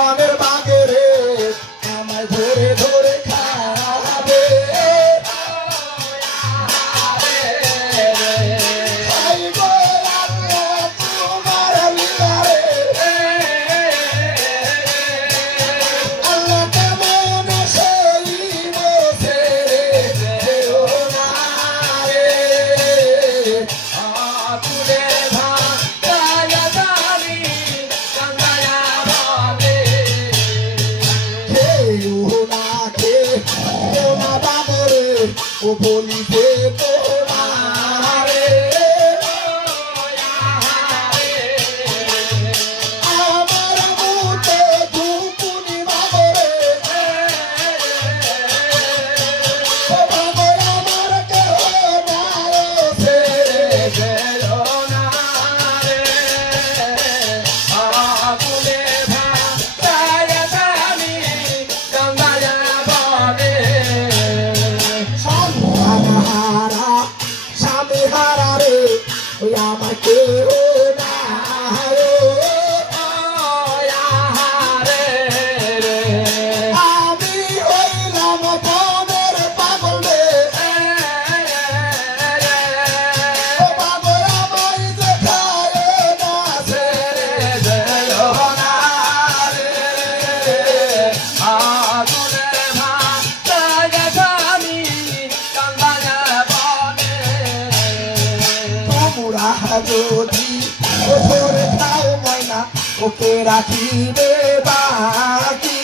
পানের বাগে রে আমায় ধরে ধরে খাবে ও বলিতে তোমারে আমার মুখে ধুকুনি বাবরে ও বাবর আমার কেহ নাই ছেড়ে গেল না রে আগুনে ভাতায় জানি গঙ্গা বলে স্বামী হারা রে ওই আমার কেউ আমি হইলাম পনের পাগল রে পাগল আমায় যে খায় না ছেড়ে গেল না রে আগুনে ভাতায় জানি যদি ওপরে খাও ময়না ওকে রাখিবে বাকি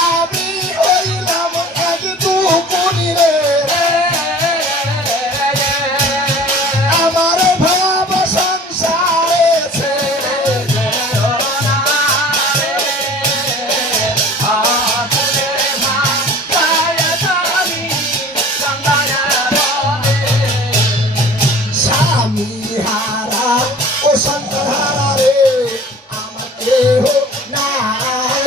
আমি হইলাম এক দুকুনি রে আমার ভাব সংসারে ছেড়ে গেল না রে আগুনে ভাতায় জানি স্বামী হারা ও সন্তান হারা রে আমার কেহ নাই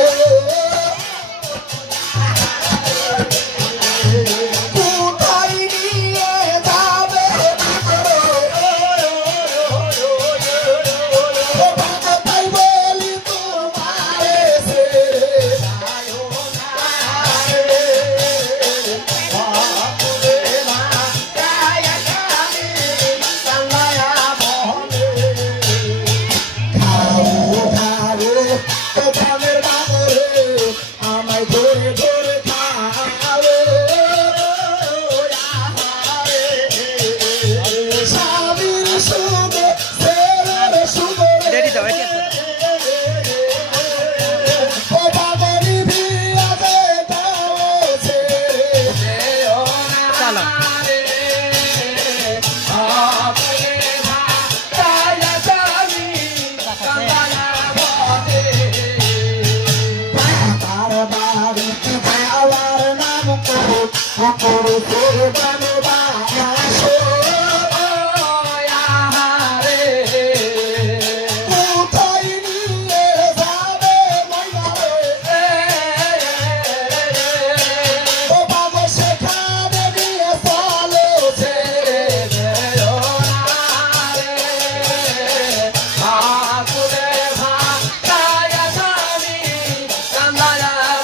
কোথায় নিয়ে যাবে তাই বলি তোমারে ছেড়ে যায় না রে আমায় ধরে ধরে খাবে স্বামীর সুখে ছেলের সুখে ও বাবরি ভিয়াতে দাও ছেড়ে চালা কোথায় নিয়ে যাবে ময়না রে ও বাবা সেখানে নিয়ে চলে ছেড়ে গেল না রে আগুনে ভাতায় জানি গঙ্গা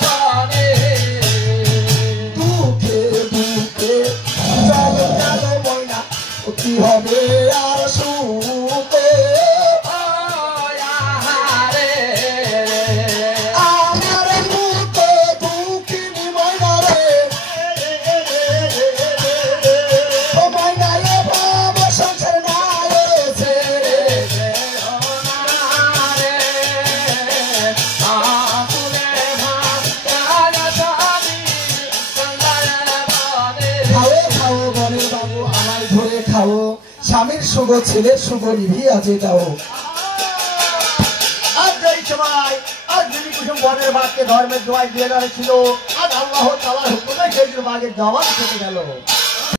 বলে দুঃখে দুঃখে চল গেল ময়না কি হবে আর সুখে আমার মুখে দুঃখিনী ময়না রে ও ময়না এ ভাব সংসার নাই ছেড়ে গেল না রে আগুনে ভাতায় জানি গঙ্গা বলে খাও খাও বলে বাবু আমায় ধরে খাও স্বামীর সুখ ছেলের সুখ নিভিয়ে আছে দাও আজ এই সময় আজ যিনি কুসুম বনের বাঘকে ধর্মের দোয়ায় দিয়ে ছিল আজ আল্লাহ তাআলার হুকুমে সেই বাঘের জবাব থেকে গেল।